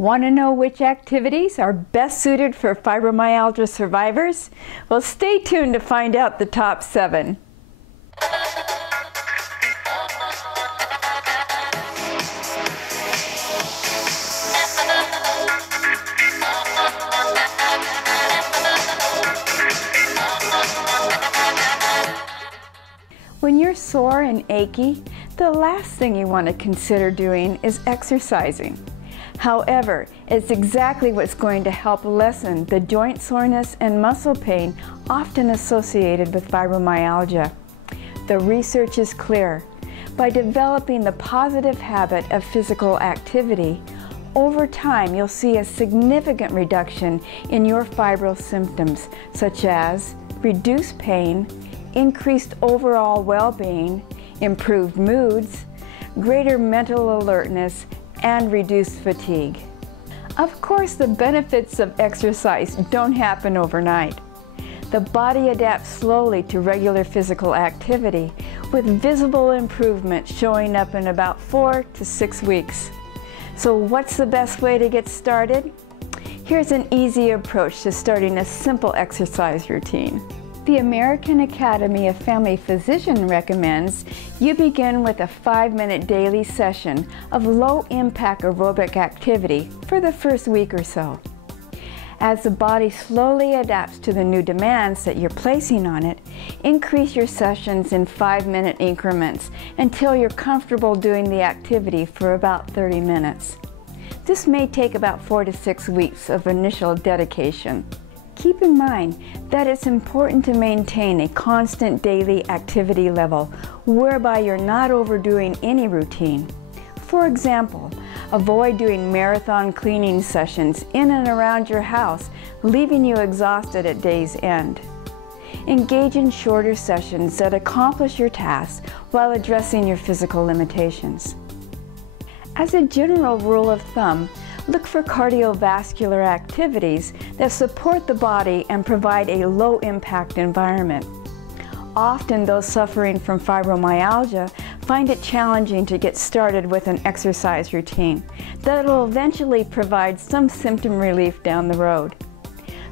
Want to know which activities are best suited for fibromyalgia survivors? Well, stay tuned to find out the top 7. When you're sore and achy, the last thing you want to consider doing is exercising. However, it's exactly what's going to help lessen the joint soreness and muscle pain often associated with fibromyalgia. The research is clear. By developing the positive habit of physical activity, over time you'll see a significant reduction in your fibro symptoms, such as reduced pain, increased overall well-being, improved moods, greater mental alertness, and reduced fatigue. Of course, the benefits of exercise don't happen overnight. The body adapts slowly to regular physical activity, with visible improvement showing up in about 4 to 6 weeks. So what's the best way to get started? Here's an easy approach to starting a simple exercise routine. The American Academy of Family Physicians recommends you begin with a 5-minute daily session of low-impact aerobic activity for the first week or so. As the body slowly adapts to the new demands that you're placing on it, increase your sessions in 5-minute increments until you're comfortable doing the activity for about 30 minutes. This may take about 4 to 6 weeks of initial dedication. Keep in mind that it's important to maintain a constant daily activity level whereby you're not overdoing any routine. For example, avoid doing marathon cleaning sessions in and around your house, leaving you exhausted at day's end. Engage in shorter sessions that accomplish your tasks while addressing your physical limitations. As a general rule of thumb, look for cardiovascular activities that support the body and provide a low-impact environment. Often those suffering from fibromyalgia find it challenging to get started with an exercise routine that will eventually provide some symptom relief down the road.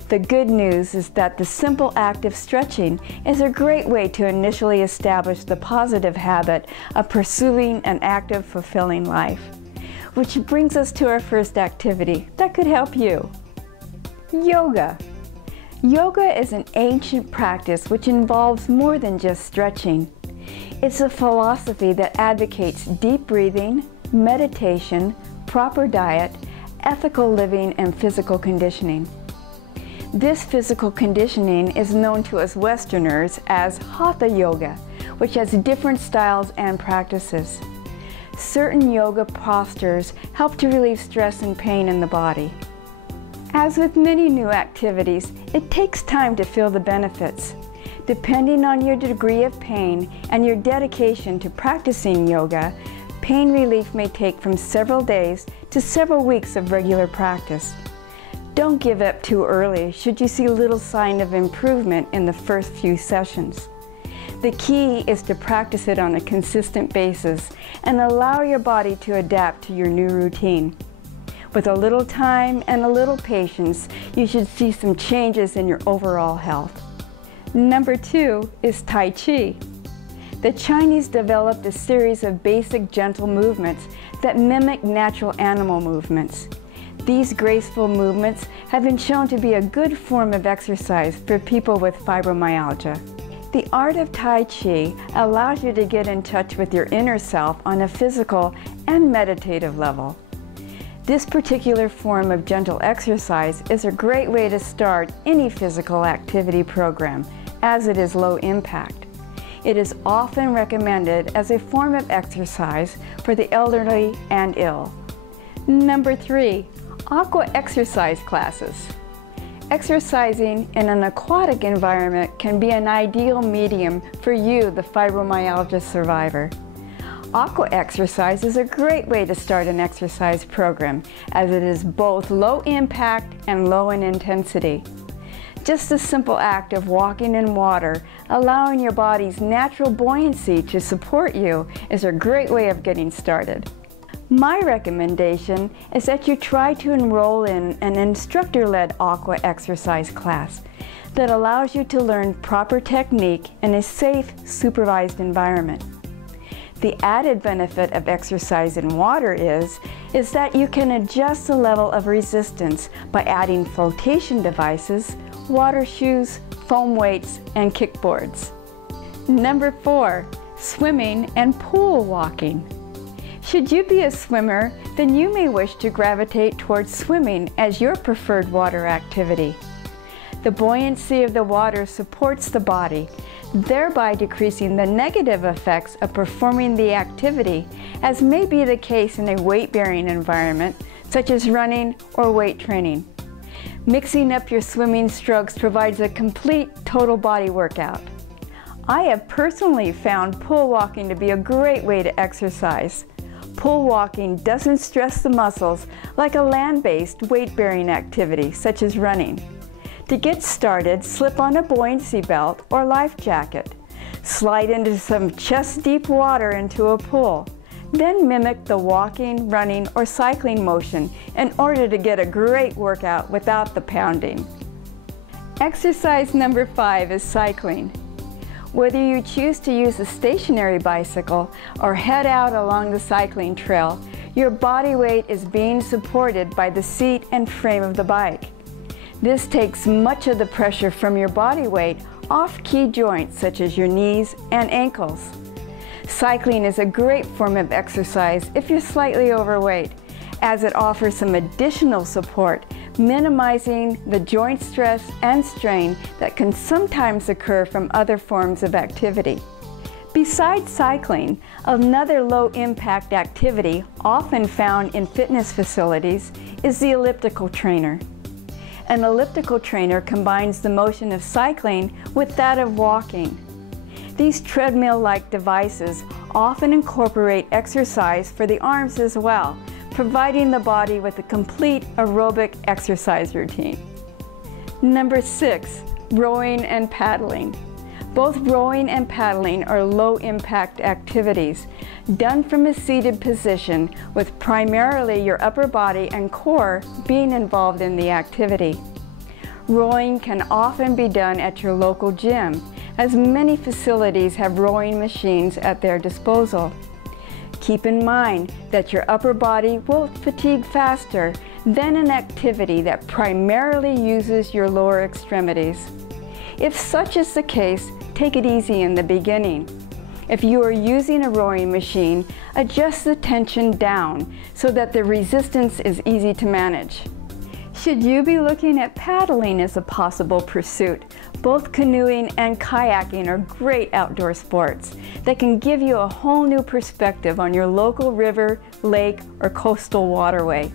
The good news is that the simple act of stretching is a great way to initially establish the positive habit of pursuing an active, fulfilling life. Which brings us to our first activity that could help you. Yoga. Yoga is an ancient practice which involves more than just stretching. It's a philosophy that advocates deep breathing, meditation, proper diet, ethical living, and physical conditioning. This physical conditioning is known to us Westerners as Hatha Yoga, which has different styles and practices. Certain yoga postures help to relieve stress and pain in the body. As with many new activities, it takes time to feel the benefits. Depending on your degree of pain and your dedication to practicing yoga, pain relief may take from several days to several weeks of regular practice. Don't give up too early should you see little sign of improvement in the first few sessions. The key is to practice it on a consistent basis and allow your body to adapt to your new routine. With a little time and a little patience, you should see some changes in your overall health. Number 2 is Tai Chi. The Chinese developed a series of basic gentle movements that mimic natural animal movements. These graceful movements have been shown to be a good form of exercise for people with fibromyalgia. The art of Tai Chi allows you to get in touch with your inner self on a physical and meditative level. This particular form of gentle exercise is a great way to start any physical activity program, as it is low impact. It is often recommended as a form of exercise for the elderly and ill. Number 3, aqua exercise classes. Exercising in an aquatic environment can be an ideal medium for you, the fibromyalgia survivor. Aqua exercise is a great way to start an exercise program, as it is both low impact and low in intensity. Just the simple act of walking in water, allowing your body's natural buoyancy to support you, is a great way of getting started. My recommendation is that you try to enroll in an instructor-led aqua exercise class that allows you to learn proper technique in a safe, supervised environment. The added benefit of exercise in water is that you can adjust the level of resistance by adding flotation devices, water shoes, foam weights, and kickboards. Number 4, swimming and pool walking. Should you be a swimmer, then you may wish to gravitate towards swimming as your preferred water activity. The buoyancy of the water supports the body, thereby decreasing the negative effects of performing the activity, as may be the case in a weight-bearing environment, such as running or weight training. Mixing up your swimming strokes provides a complete total body workout. I have personally found pool walking to be a great way to exercise. Pool walking doesn't stress the muscles like a land-based weight-bearing activity, such as running. To get started, slip on a buoyancy belt or life jacket. Slide into some chest-deep water into a pool. Then mimic the walking, running, or cycling motion in order to get a great workout without the pounding. Exercise number 5 is cycling. Whether you choose to use a stationary bicycle or head out along the cycling trail, your body weight is being supported by the seat and frame of the bike. This takes much of the pressure from your body weight off key joints such as your knees and ankles. Cycling is a great form of exercise if you're slightly overweight, as it offers some additional support, minimizing the joint stress and strain that can sometimes occur from other forms of activity. Besides cycling, another low-impact activity often found in fitness facilities is the elliptical trainer. An elliptical trainer combines the motion of cycling with that of walking. These treadmill-like devices often incorporate exercise for the arms as well, providing the body with a complete aerobic exercise routine. Number 6, rowing and paddling. Both rowing and paddling are low-impact activities done from a seated position with primarily your upper body and core being involved in the activity. Rowing can often be done at your local gym, as many facilities have rowing machines at their disposal. Keep in mind that your upper body will fatigue faster than an activity that primarily uses your lower extremities. If such is the case, take it easy in the beginning. If you are using a rowing machine, adjust the tension down so that the resistance is easy to manage. Should you be looking at paddling as a possible pursuit, both canoeing and kayaking are great outdoor sports that can give you a whole new perspective on your local river, lake, or coastal waterway.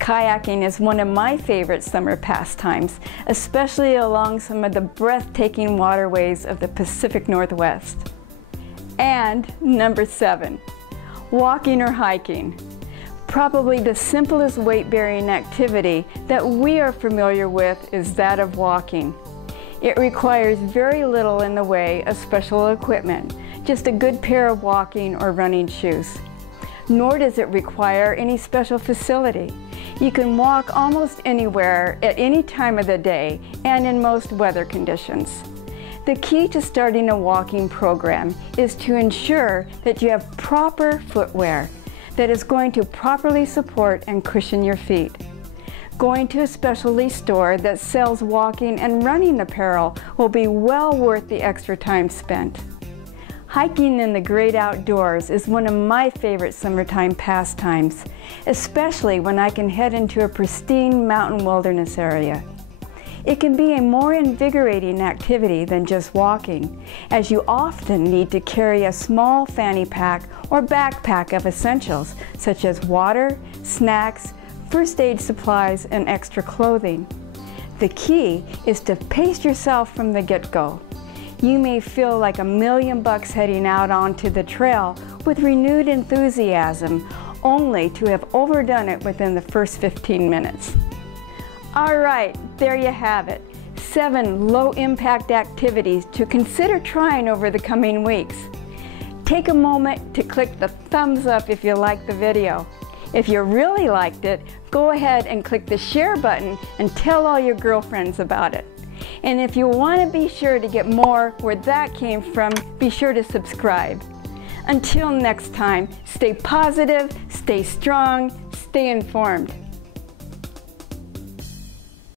Kayaking is one of my favorite summer pastimes, especially along some of the breathtaking waterways of the Pacific Northwest. And number 7, walking or hiking. Probably the simplest weight-bearing activity that we are familiar with is that of walking. It requires very little in the way of special equipment, just a good pair of walking or running shoes. Nor does it require any special facility. You can walk almost anywhere at any time of the day and in most weather conditions. The key to starting a walking program is to ensure that you have proper footwear that is going to properly support and cushion your feet. Going to a specialty store that sells walking and running apparel will be well worth the extra time spent. Hiking in the great outdoors is one of my favorite summertime pastimes, especially when I can head into a pristine mountain wilderness area. It can be a more invigorating activity than just walking, as you often need to carry a small fanny pack or backpack of essentials such as water, snacks, first aid supplies, and extra clothing. The key is to pace yourself from the get-go. You may feel like $1,000,000 heading out onto the trail with renewed enthusiasm, only to have overdone it within the first 15 minutes. All right, there you have it. 7 low-impact activities to consider trying over the coming weeks. Take a moment to click the thumbs up if you like the video. If you really liked it, go ahead and click the share button and tell all your girlfriends about it. And if you want to be sure to get more where that came from, be sure to subscribe. Until next time, stay positive, stay strong, stay informed.